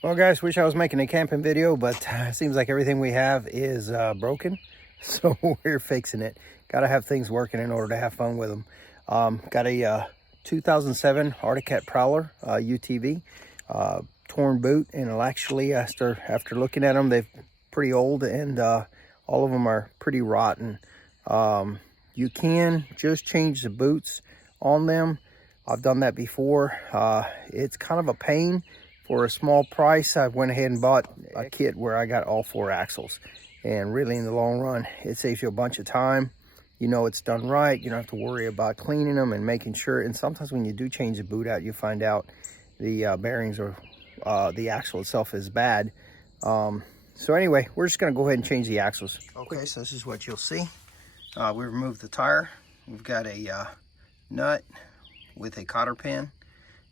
Well, guys, wish I was making a camping video, but it seems like everything we have is broken, so we're fixing it. Got to have things working in order to have fun with them. Got a 2007 Arctic Cat Prowler UTV, torn boot, and it'll actually, after looking at them, they're pretty old, and all of them are pretty rotten. You can just change the boots on them. I've done that before. It's kind of a pain. For a small price, I went ahead and bought a kit where I got all 4 axles. And really, in the long run, it saves you a bunch of time. You know it's done right. You don't have to worry about cleaning them and making sure. And sometimes when you do change the boot out, you find out the bearings or the axle itself is bad. So anyway, we're just going to go ahead and change the axles. Okay, so this is what you'll see. We removed the tire. We've got a nut with a cotter pin.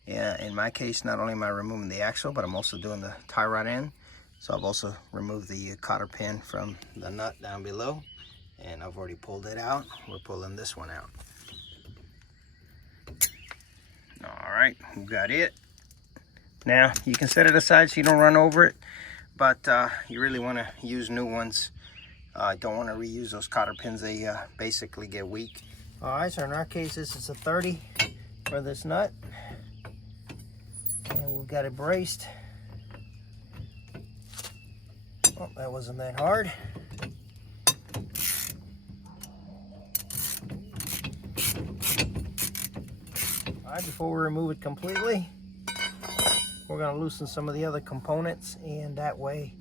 Yeah, in my case, not only am I removing the axle, but I'm also doing the tie rod end. So I've also removed the cotter pin from the nut down below, and I've already pulled it out. We're pulling this one out. All right, we've got it. Now, you can set it aside so you don't run over it, but you really want to use new ones. Don't want to reuse those cotter pins. They basically get weak. All right, so in our case, this is a 30 for this nut. We've got it braced. Oh, that wasn't that hard. All right, before we remove it completely, we're going to loosen some of the other components, and that way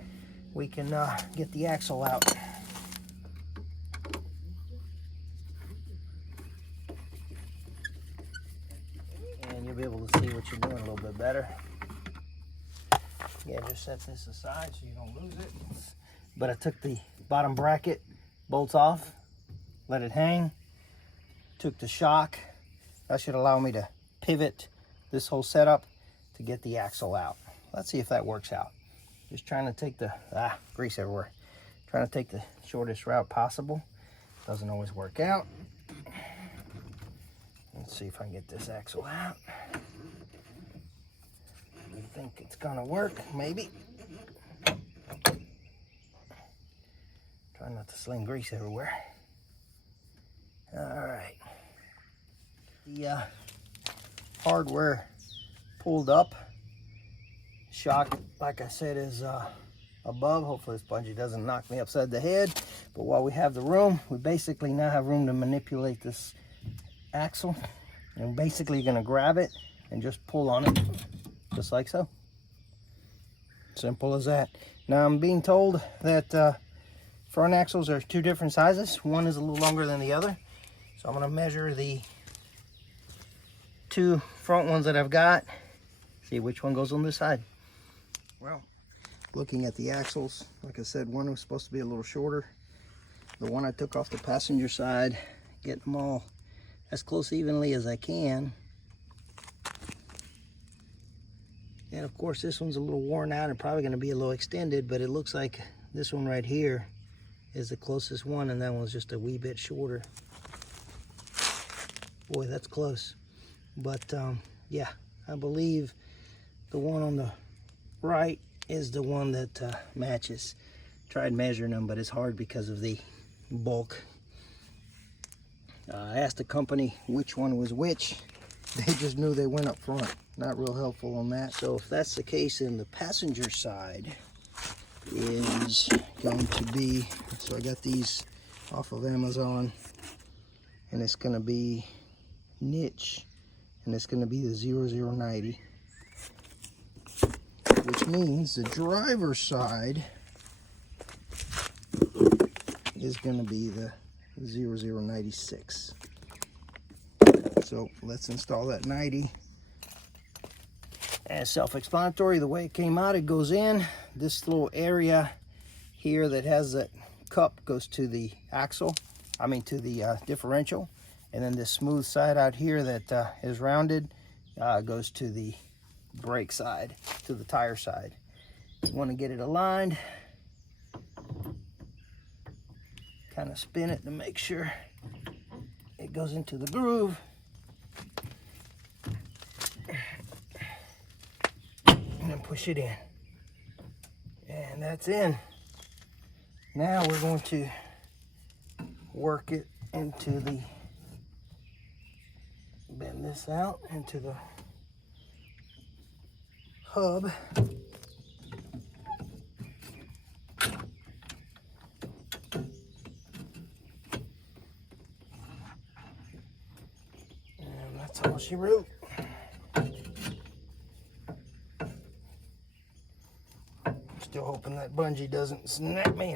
we can get the axle out. And you'll be able to see what you're doing a little bit better. Yeah, just set this aside so you don't lose it. But I took the bottom bracket bolts off, let it hang, took the shock. That should allow me to pivot this whole setup to get the axle out. Let's see if that works out. Just trying to take the, grease everywhere. Trying to take the shortest route possible. Doesn't always work out. Let's see if I can get this axle out. I think it's gonna work, maybe. Try not to sling grease everywhere. All right. The hardware pulled up. Shock, like I said, is above. Hopefully this bungee doesn't knock me upside the head. But while we have the room, we basically now have room to manipulate this axle. And basically you're gonna grab it and just pull on it. Just like so. Simple as that. Now I'm being told that front axles are 2 different sizes. One is a little longer than the other. So I'm going to measure the 2 front ones that I've got. See which one goes on this side. Well, looking at the axles, like I said, one was supposed to be a little shorter. The one I took off the passenger side, getting them all as close evenly as I can. And of course this one's a little worn out and probably going to be a little extended, but it looks like this one right here is the closest one, and that one's just a wee bit shorter. Boy, that's close. But yeah, I believe the one on the right is the one that matches. Tried measuring them, but it's hard because of the bulk. I asked the company which one was which. They just knew they went up front. Not real helpful on that. So if that's the case, then the passenger side is going to be, so I got these off of Amazon, and it's going to be niche, and it's going to be the 0090, which means the driver's side is going to be the 0096. So let's install that 90. As self-explanatory, the way it came out, it goes in. This little area here that has that cup goes to the axle, to the differential. And then this smooth side out here that is rounded goes to the brake side, to the tire side. You want to get it aligned. Kind of spin it to make sure it goes into the groove. And then push it in. And that's in. Now we're going to work it into the, bend this out into the hub. And that's all she wrote. Still hoping that bungee doesn't snap me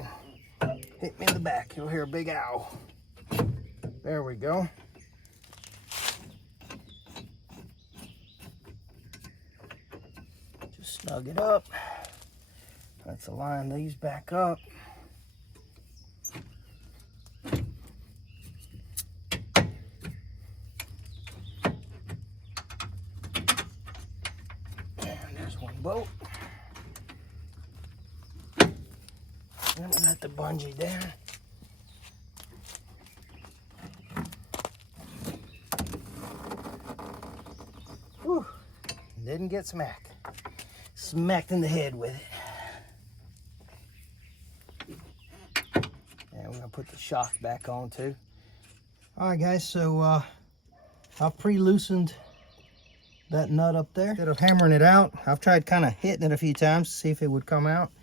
and hit me in the back. You'll hear a big owl. There we go. Just snug it up. Let's align these back up. And there's one bolt. Let me let the bungee down. Whew. Didn't get smacked. Smacked in the head with it. And we're gonna put the shock back on too. All right, guys. So I've pre-loosened that nut up there. Instead of hammering it out, I've tried kind of hitting it a few times to see if it would come out.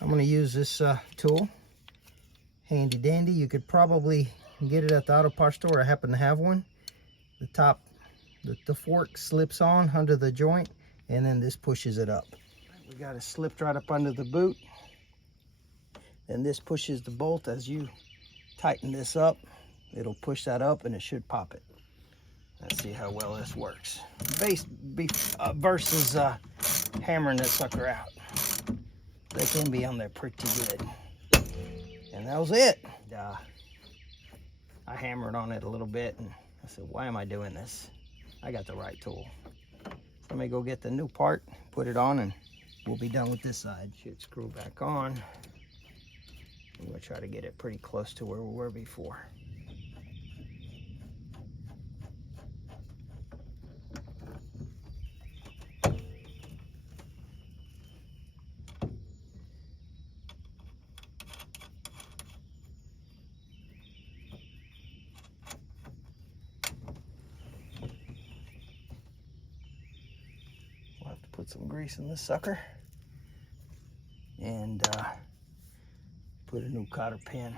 I'm going to use this tool, handy dandy. You could probably get it at the auto parts store. I happen to have one. The top, the fork slips on under the joint, and then this pushes it up. We got it slipped right up under the boot. And this pushes the bolt. As you tighten this up, it'll push that up and it should pop it. Let's see how well this works. Versus hammering this sucker out. They can be on there pretty good. And that was it. I hammered on it a little bit and I said, why am I doing this? I got the right tool. Let me go get the new part, put it on, and we'll be done with this side. Should screw back on. I'm gonna try to get it pretty close to where we were before. Put some grease in this sucker and put a new cotter pin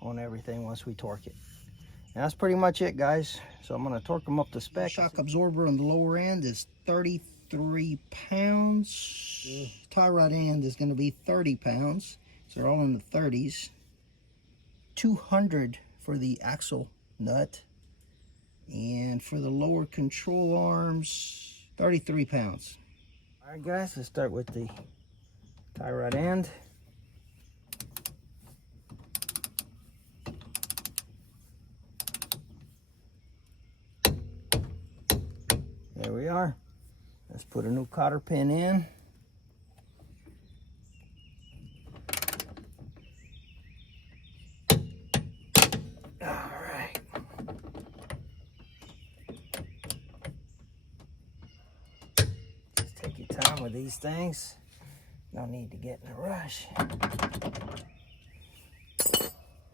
on everything once we torque it. And that's pretty much it, guys. So I'm going to torque them up to spec. The shock absorber on the lower end is 33 pounds. Tie rod end is going to be 30 pounds. So they're all in the 30s. 200 for the axle nut. And for the lower control arms, 33 pounds. All right, guys, let's start with the tie rod end. There we are. Let's put a new cotter pin in. All right. Just take your time with these things. No need to get in a rush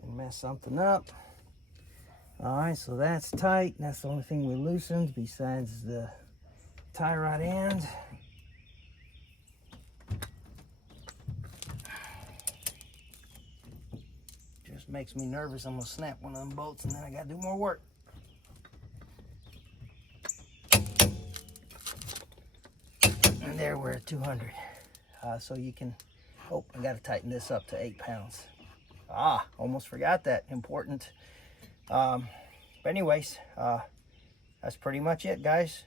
and mess something up. All right, so that's tight. That's the only thing we loosened besides the tie rod end. Just makes me nervous. I'm gonna snap one of them bolts and then I gotta do more work. And there we're at 200. So you can, oh, I gotta tighten this up to 8 pounds. Almost forgot that, important. But anyways, that's pretty much it, guys.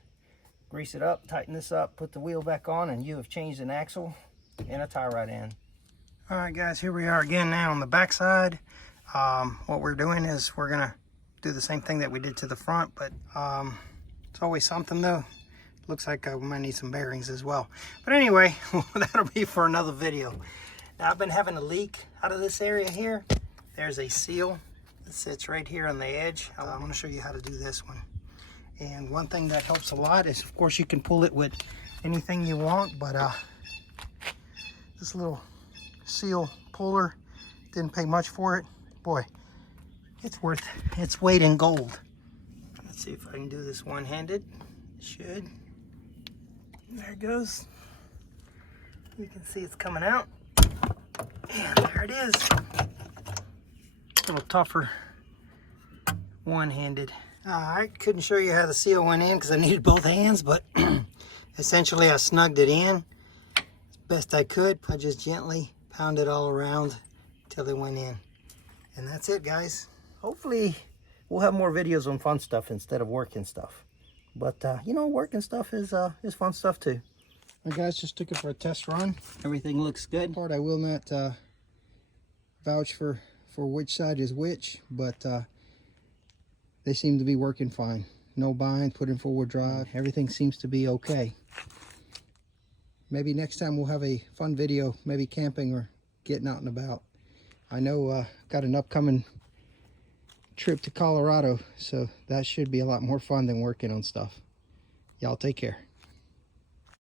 Grease it up, tighten this up, put the wheel back on, and you have changed an axle and a tie rod end. All right, guys, here we are again now on the back side. What we're doing is we're gonna do the same thing that we did to the front, but it's always something though. Looks like we might need some bearings as well. But anyway, that'll be for another video. Now, I've been having a leak out of this area here. There's a seal that sits right here on the edge. I'm gonna show you how to do this one. And one thing that helps a lot is, of course, you can pull it with anything you want, but This little seal puller, didn't pay much for it. Boy, it's worth its weight in gold. Let's see if I can do this one-handed. Should. There it goes. You can see it's coming out. And there it is. A little tougher one-handed. I couldn't show you how the seal went in because I needed both hands, but essentially I snugged it in as best I could. I just gently pounded all around till it went in. And that's it, guys. Hopefully we'll have more videos on fun stuff instead of working stuff. But you know, working stuff is fun stuff too. All right, guys, just took it for a test run. Everything looks good. I will not vouch for which side is which, but they seem to be working fine. No bind, put in forward drive. Everything seems to be okay. Maybe next time we'll have a fun video, maybe camping or getting out and about. I know got an upcoming trip to Colorado, so that should be a lot more fun than working on stuff. Y'all take care.